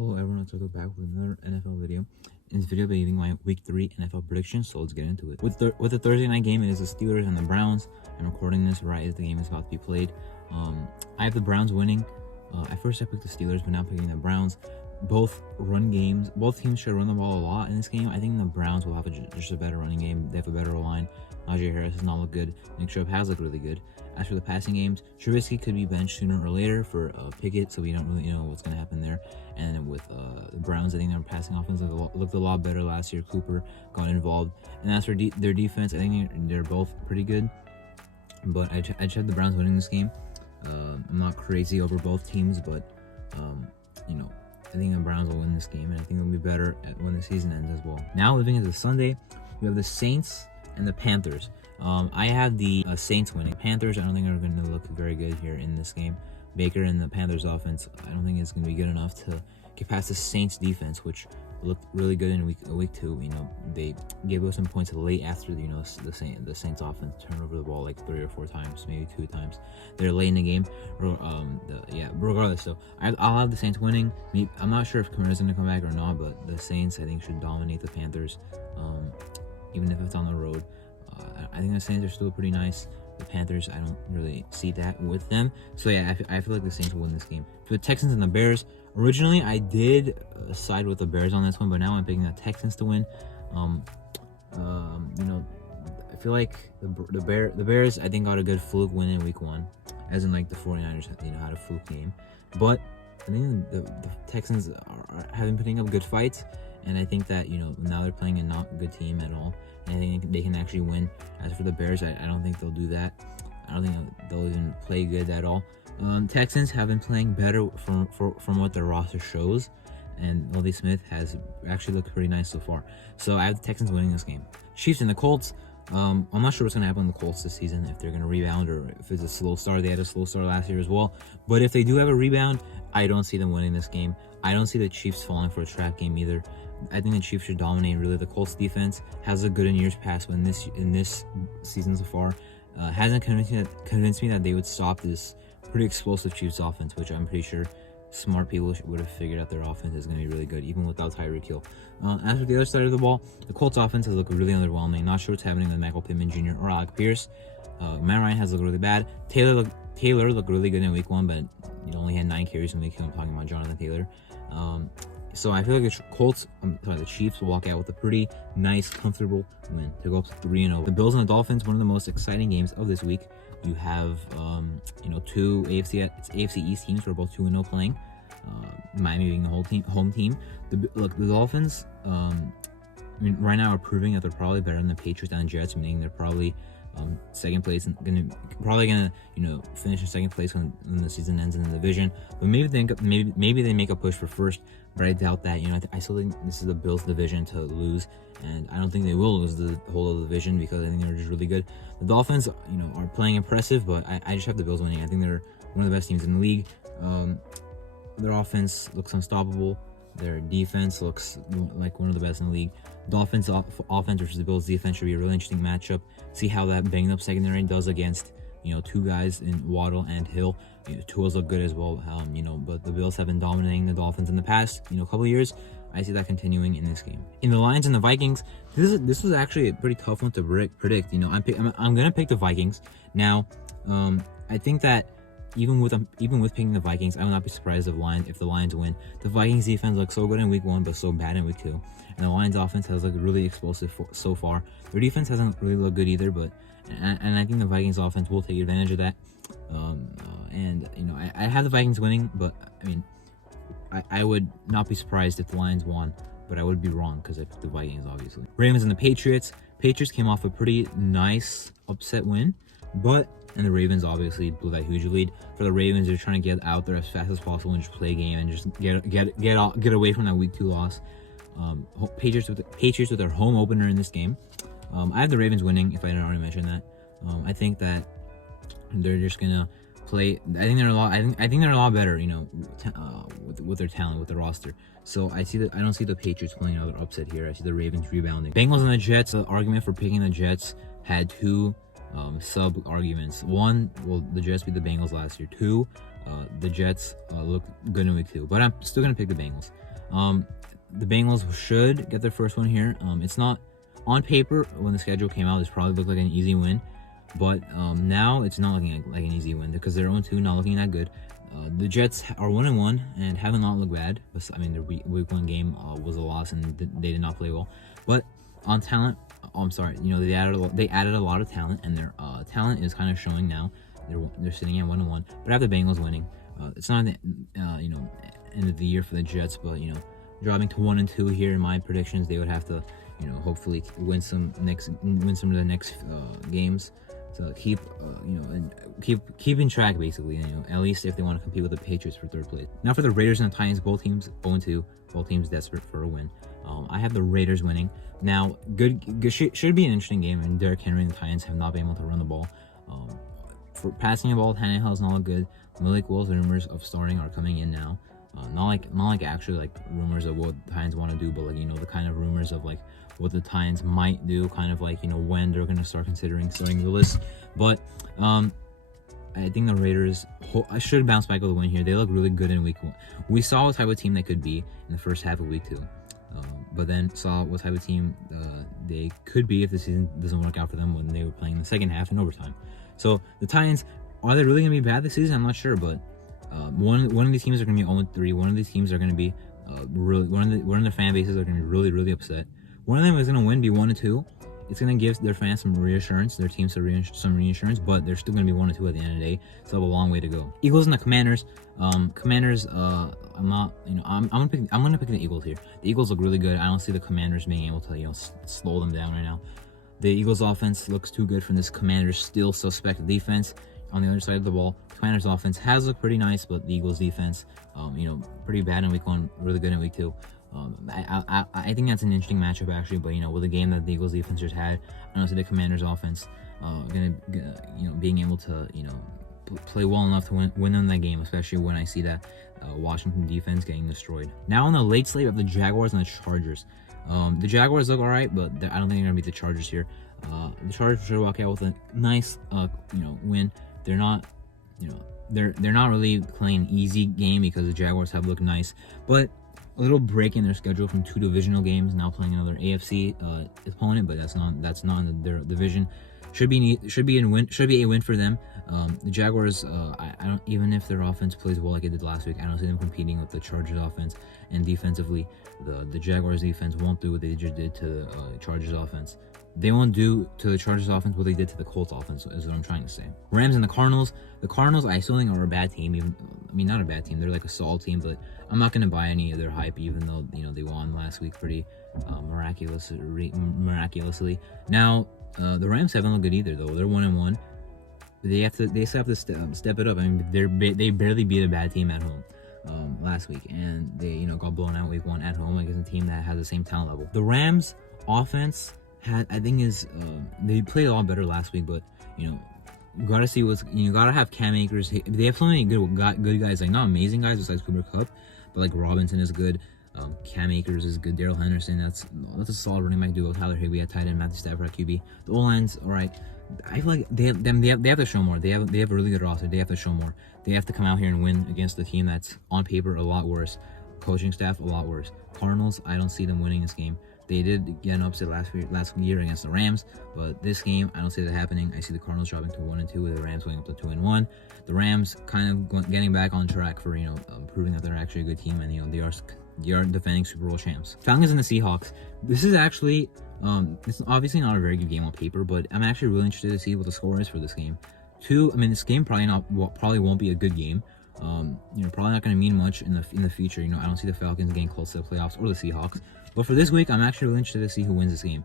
Hello everyone, let's go back with another NFL video. In this video, I'll be giving my Week 3 NFL predictions, so let's get into it. With the Thursday night game, it is the Steelers and the Browns. I'm recording this right as the game is about to be played. I have the Browns winning. At first I picked the Steelers, but now picking the Browns. Both teams should run the ball a lot in this game. I think the Browns will have just a better running game. They have a better line. Najee Harris does not look good. Nick Chubb has looked really good. As for the passing games, Trubisky could be benched sooner or later for Pickett, so we don't really know what's going to happen there. And then with the Browns, I think their passing offense looked a lot better last year. Cooper got involved. And as for their defense, I think they're both pretty good. But I just had the Browns winning this game. I'm not crazy over both teams, but I think the Browns will win this game, and I think they'll be better when the season ends as well. Now, moving into Sunday, we have the Saints and the Panthers. I have the Saints winning. Panthers, I don't think are going to look very good here in this game. Baker and the Panthers offense, I don't think it's going to be good enough to get past the Saints defense, which looked really good in week 2. They gave us some points late after the Saints offense turned over the ball like 3 or 4 times, maybe 2 times. They're late in the game. Regardless, so I'll have the Saints winning. I'm not sure if Kamara's going to come back or not, but the Saints I think should dominate the Panthers, even if it's on the road. I think the Saints are still pretty nice. The Panthers, I don't really see that with them. So yeah, I feel like the Saints will win this game. For the Texans and the Bears, originally I did side with the Bears on this one, but now I'm picking the Texans to win. I feel like the Bears I think got a good fluke win in week 1, as in like the 49ers had a fluke game. But I think the Texans have been putting up good fights, and I think that now they're playing a not good team at all, and I think they can actually win. As for the Bears, I don't think they'll do that. I don't think they'll even play good at all. Texans have been playing better from what their roster shows, and Lovie Smith has actually looked pretty nice so far. So I have the Texans winning this game. Chiefs and the Colts. I'm not sure what's going to happen with the Colts this season, if they're going to rebound or if it's a slow start. They had a slow start last year as well. But if they do have a rebound, I don't see them winning this game. I don't see the Chiefs falling for a trap game either. I think the Chiefs should dominate. Really, the Colts defense has looked good in years past, but in this season so far, hasn't convinced me that they would stop this pretty explosive Chiefs offense, which I'm pretty sure smart people would have figured out their offense is going to be really good, even without Tyreek Hill. As for the other side of the ball, the Colts offense has looked really underwhelming. Not sure what's happening with Michael Pittman Jr. or Alec Pierce. Matt Ryan has looked really bad. Taylor looked really good in week 1, but only had 9 carries in week 2. I'm talking about Jonathan Taylor. So I feel like the Chiefs will walk out with a pretty nice, comfortable win to go up to 3-0. The Bills and the Dolphins, one of the most exciting games of this week. You have, 2 AFC East teams who are both 2-0 playing. Miami being the home team. The Dolphins, right now are proving that they're probably better than the Patriots and the Jets, meaning they're probably second place and gonna finish in second place when the season ends in the division. But maybe they make a push for first, but I doubt that. I still think this is the Bills' division to lose, and I don't think they will lose the whole of the division because I think they're just really good. The Dolphins, are playing impressive, but I just have the Bills winning. I think they're one of the best teams in the league. Their offense looks unstoppable. Their defense looks like one of the best in the league. Dolphins offense versus the Bills defense should be a really interesting matchup. See how that banged up secondary does against 2 guys in Waddle and Hill. Tua's look good as well. But the Bills have been dominating the Dolphins in the past couple of years. I see that continuing in this game. In the Lions and the Vikings, this was actually a pretty tough one to predict. I'm gonna pick the Vikings. Now, I think that even with picking the Vikings, I will not be surprised if the Lions win. The Vikings defense looks so good in week 1, but so bad in week 2. And the Lions offense has looked really explosive so far. Their defense hasn't really looked good either, but I think the Vikings offense will take advantage of that. I have the Vikings winning, but I would not be surprised if the Lions won, but I would be wrong because I picked the Vikings, obviously. Ravens and the Patriots. Patriots came off a pretty nice upset win, and the Ravens obviously blew that huge lead. For the Ravens, they're trying to get out there as fast as possible and just play a game and just get away from that week 2 loss. Patriots with their home opener in this game. I have the Ravens winning, if I didn't already mention that. I think that they're just gonna play. I think they're a lot better, with their talent, with the roster. So I don't see the Patriots playing another upset here. I see the Ravens rebounding. Bengals and the Jets. The argument for picking the Jets had 2 sub arguments. 1, will the Jets beat the Bengals last year? 2, The Jets look good in week 2, but I'm still gonna pick the Bengals. The Bengals should get their first one here. It's not on paper when the schedule came out. This probably looked like an easy win, but now it's not looking like an easy win because they're 0-2, not looking that good. The Jets are 1-1 and have not looked bad. But I mean, their week 1 game was a loss and they did not play well. But on talent, I'm sorry, they added a lot of talent, and their talent is kind of showing now. They're sitting at 1-1, but I have the Bengals winning. It's not the end of the year for the Jets, but dropping to 1-2 here in my predictions, they would have to hopefully win some of the next games to keep keeping track, basically, at least if they want to compete with the Patriots for 3rd place. Now for the Raiders and the Titans, both teams 0-2, both teams desperate for a win. I have the Raiders winning. Now, should be an interesting game, and Derrick Henry and the Titans have not been able to run the ball. For passing the ball, Tannehill is not look good. Malik Will's rumors of starting are coming in now. Not like actually like rumors of what the Titans want to do, but like the kind of rumors of like what the Titans might do, kind of like when they're gonna start considering starting Willis. But I think the Raiders should bounce back with a win here. They look really good in week 1. We saw what type of team they could be in the first half of week 2. But then saw what type of team they could be if the season doesn't work out for them when they were playing the second half in overtime. So the Titans, are they really going to be bad this season? I'm not sure, but one of these teams are going to be 0-3. One of these teams are going to be really one of the fan bases are going to be really, really upset. One of them is going to win, be 1-2. It's going to give their fans some reassurance, their team some reassurance, but they're still going to be 1-2 at the end of the day. So they have a long way to go. Eagles and the Commanders. Commanders, I'm not, I'm gonna pick the Eagles here. The Eagles look really good. I don't see the Commanders being able to, slow them down right now. The Eagles offense looks too good from this Commanders still suspect defense. On the other side of the ball, Commanders offense has looked pretty nice, but the Eagles defense, pretty bad in week 1, really good in week 2. I think that's an interesting matchup actually, but with the game that the Eagles defense just had, I don't see the Commanders offense being able to play well enough to win them that game, especially when I see that Washington defense getting destroyed. Now on the late slate of the Jaguars and the Chargers. The Jaguars look alright, but I don't think they're gonna beat the Chargers here. The Chargers should walk out with a nice win. They're not they're not really playing an easy game because the Jaguars have looked nice, but a little break in their schedule from 2 divisional games, now playing another AFC opponent, but that's not in their division. Should be a win for them. The Jaguars, I don't, even if their offense plays well like it did last week, I don't see them competing with the Chargers offense. And defensively, the Jaguars defense won't do what they just did to the Chargers offense. They won't do to the Chargers offense what they did to the Colts offense, is what I'm trying to say. Rams and the Cardinals. The Cardinals, I still think are a bad team. Not a bad team. They're like a solid team, but I'm not going to buy any of their hype, even though they won last week pretty miraculously. Now the Rams haven't looked good either, though. They're 1-1. They still have to step it up. I mean, they barely beat a bad team at home last week, and they got blown out week 1 at home against a team that has the same talent level. The Rams offense they played a lot better last week, but you gotta see gotta have Cam Akers. They have so many good guys, like not amazing guys besides Cooper Kupp, but like Robinson is good. Cam Akers is good. Darrell Henderson, that's a solid running back duo. Tyler Higbee at tight end, Matthew Stafford at QB. The O-line's all right. I feel like they have to show more. They have a really good roster. They have to show more. They have to come out here and win against the team that's on paper a lot worse. Coaching staff a lot worse. Cardinals, I don't see them winning this game. They did get an upset last year against the Rams, but this game, I don't see that happening. I see the Cardinals dropping to 1-2, with the Rams going up to 2-1. The Rams kind of getting back on track for proving that they're actually a good team, and they are defending Super Bowl champs. Falcons and the Seahawks. This is actually it's obviously not a very good game on paper, but I'm actually really interested to see what the score is for this game. This game probably won't be a good game. Probably not going to mean much in the future. I don't see the Falcons getting close to the playoffs or the Seahawks. But for this week, I'm actually really interested to see who wins this game.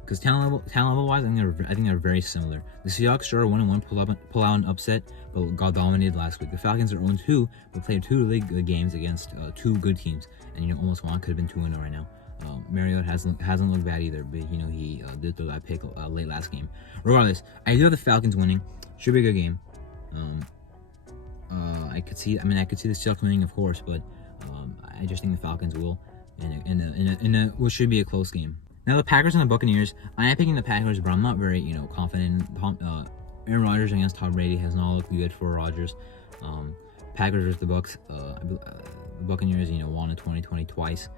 Because talent level wise, I think they're very similar. The Seahawks sure 1-1, pull out an upset, but got dominated last week. The Falcons are 0-2, but played 2 really good games against 2 good teams, and almost one could have been 2-0 right now. Mariota hasn't looked bad either, but he did throw that pick late last game. Regardless, I do have the Falcons winning. Should be a good game. I could see the Seahawks winning, of course, but I just think the Falcons will in what should be a close game. Now the Packers and the Buccaneers. I am picking the Packers, but I'm not very confident Aaron Rodgers against Tom Brady has not looked good for Rodgers. Packers versus the Bucks. The Buccaneers, won in 2020 twice.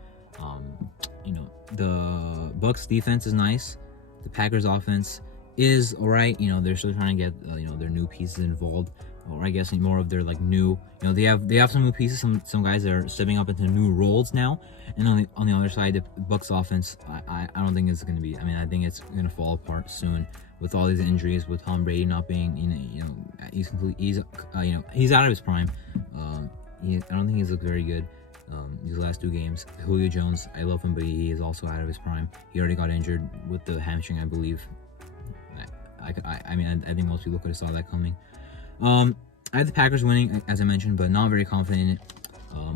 The Bucks defense is nice. The Packers offense is alright. They're still trying to get their new pieces involved, or I guess more of their new. They have some new pieces. Some guys that are stepping up into new roles now. And on the other side, the Bucks offense, I don't think it's going to be. I think it's going to fall apart soon with all these injuries. With Tom Brady not being, he's out of his prime. I don't think he's looked very good these last 2 games. Julio Jones, I love him, but he is also out of his prime. He already got injured with the hamstring, I believe. I think most people could have saw that coming. I have the Packers winning, as I mentioned, but not very confident in it.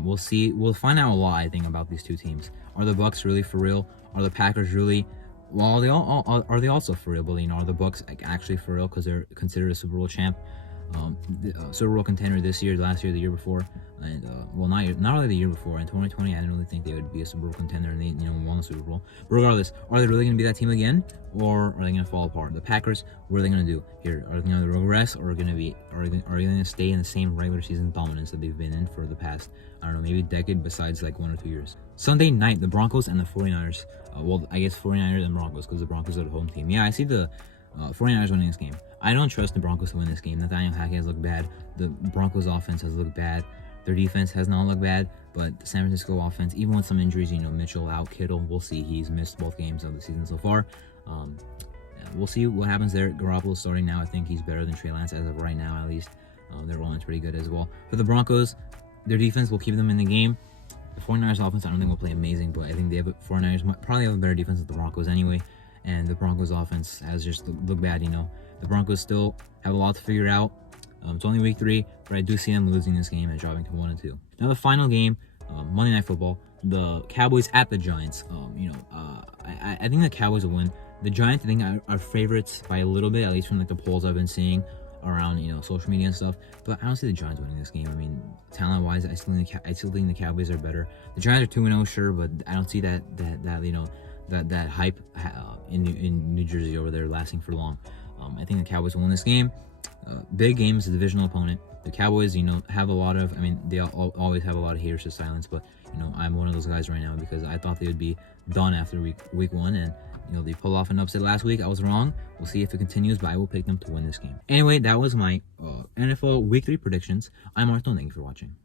We'll see. We'll find out a lot, I think, about these 2 teams. Are the Bucks really for real? Are the Packers really? Well, are they also for real? But are the Bucks actually for real because they're considered a Super Bowl champ, Super Bowl contender this year, last year, the year before, and not only the year before. In 2020, I didn't really think they would be a Super Bowl contender, and they won the Super Bowl. But regardless, are they really going to be that team again, or are they going to fall apart? The Packers, what are they going to do here? Are they going to regress, or are they going to stay in the same regular season dominance that they've been in for the past, I don't know, maybe a decade, besides 1 or 2 years? Sunday night, the Broncos and the 49ers. I guess 49ers and Broncos, because the Broncos are the home team. Yeah, I see the 49ers winning this game. I don't trust the Broncos to win this game. Nathaniel Hackett has looked bad. The Broncos offense has looked bad. Their defense has not looked bad, but the San Francisco offense, even with some injuries, Mitchell out, Kittle, we'll see. He's missed both games of the season so far. We'll see what happens there. Garoppolo's starting now. I think he's better than Trey Lance as of right now, at least. Their line is pretty good as well. For the Broncos, their defense will keep them in the game. The 49ers offense, I don't think will play amazing, but I think the 49ers probably have a better defense than the Broncos anyway. And the Broncos offense has just looked bad, The Broncos still have a lot to figure out. It's only week 3, but I do see them losing this game and dropping to 1-2. Now the final game, Monday Night Football, the Cowboys at the Giants. I think the Cowboys will win. The Giants, I think, are favorites by a little bit, at least from the polls I've been seeing around social media and stuff. But I don't see the Giants winning this game. Talent-wise, I still think the Cowboys are better. The Giants are 2-0, sure, but I don't see that hype in New Jersey over there lasting for long. I think the Cowboys will win this game. Big game is a divisional opponent. The Cowboys, have a lot of. They always have a lot of haters to silence, but I'm one of those guys right now because I thought they would be done after week 1, and they pulled off an upset last week. I was wrong. We'll see if it continues, but I will pick them to win this game. Anyway, that was my NFL Week 3 predictions. I'm Arthur. Thank you for watching.